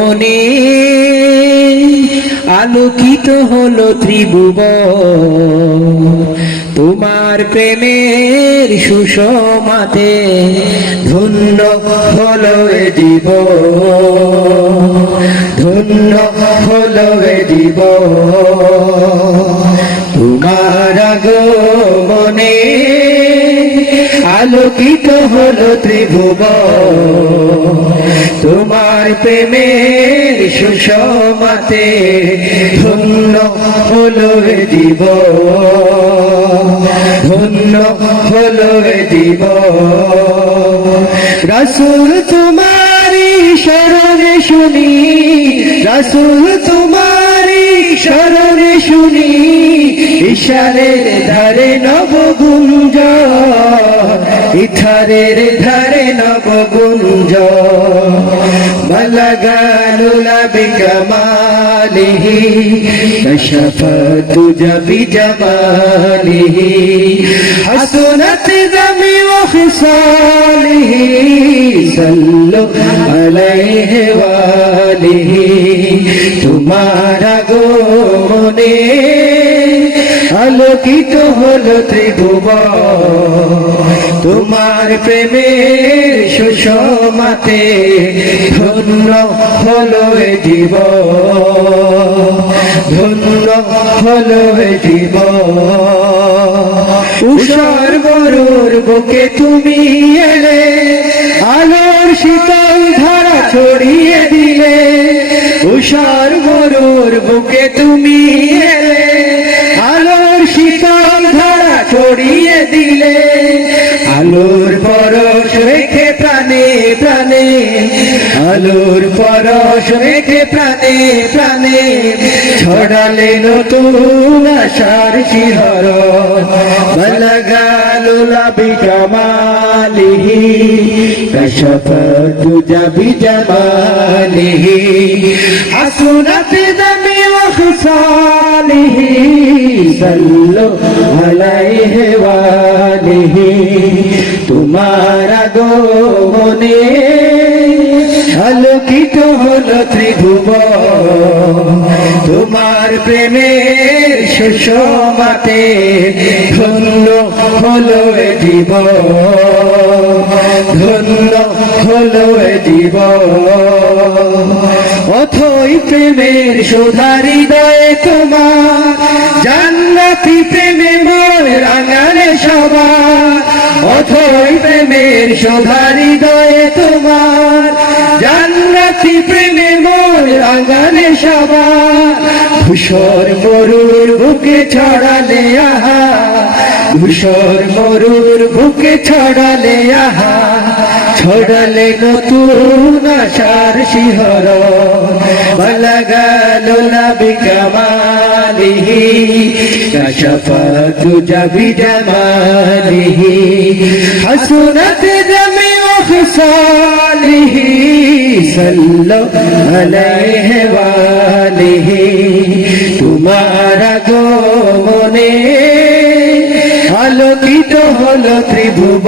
আগমনে আলোকিত হলো ত্রিভুব তোমার প্রেমের সুষমাতে ধন্য হলো জীব ধন্য হলো জীব তোমার আগমনে আলোকিত হলো ত্রিভুব তোমার প্রেমের সুষমাতে ধন্য হলো জীব ধন্য হলো জীব রসুল তোমারি শরণে শুনি, রসুল তোমারি শরণে শুনি ইশারের ধারে নবগুঞ্জ। ইথারের ধারে নবগুঞ্জ বলগালুলা বিকমালিহি কশফতু জবি জমালিহি হাসনাত দমি وخصاله صلوا عليه وآله তোমার আগমনে আলোকিত হলো ত্রিভুব তোমার প্রেমের সুষমাতে ধন্য হলো জীব। ধন্য হলো জীব। উষার গরুর বুকে তুমি এলে, আলোর শীতল ধারা ছড়িয়ে দিলে। উষার গরুর বুকে তুমি আলোর পরশ রেখে প্রাণে প্রাণে ছড়ালে নতুন আশার শিহর। বলগালো লাবি জামালিহি কশফত জাবি জামালিহি আসুনাতে দামি ওখসালিহি সাল্লু আলাইহি ওয়ালিহি। তোমার আগমনে আলোকিত হলো ত্রিভুব তোমার প্রেমের সুষমাতে ধন্য হলো জীব ধন্য হলো জীব অথই প্রেমের সুধারি দয়ে তোমার। জান্নাতি প্রেমে মোর রাঙালে সবার। অথই প্রেমের সোধারি দয়ে তোমার। জান্নাতি প্রেমে মোর রাঙালে সবার ধূসর মরুর বুকে ছড়ালে আহা, ধূসর মরুর বুকে ছড়ালে আহা, ছড়ালে নতুন আশার শিহর। বলগালুলা বিকমালিহি কশফতু জবি জমালিহি। হাসুনাত জমি وخصاله صلوا عليه وآله তোমার আগমনে আলোকিত হলো ত্রিভুব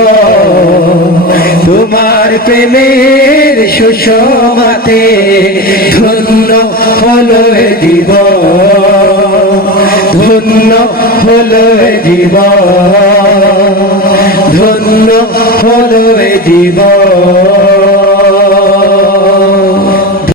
তোমার প্রেমের সুষমাতে ধন্য হলো এ জীব ধন্য হলো এ জীব ধন্য হলো এ জীব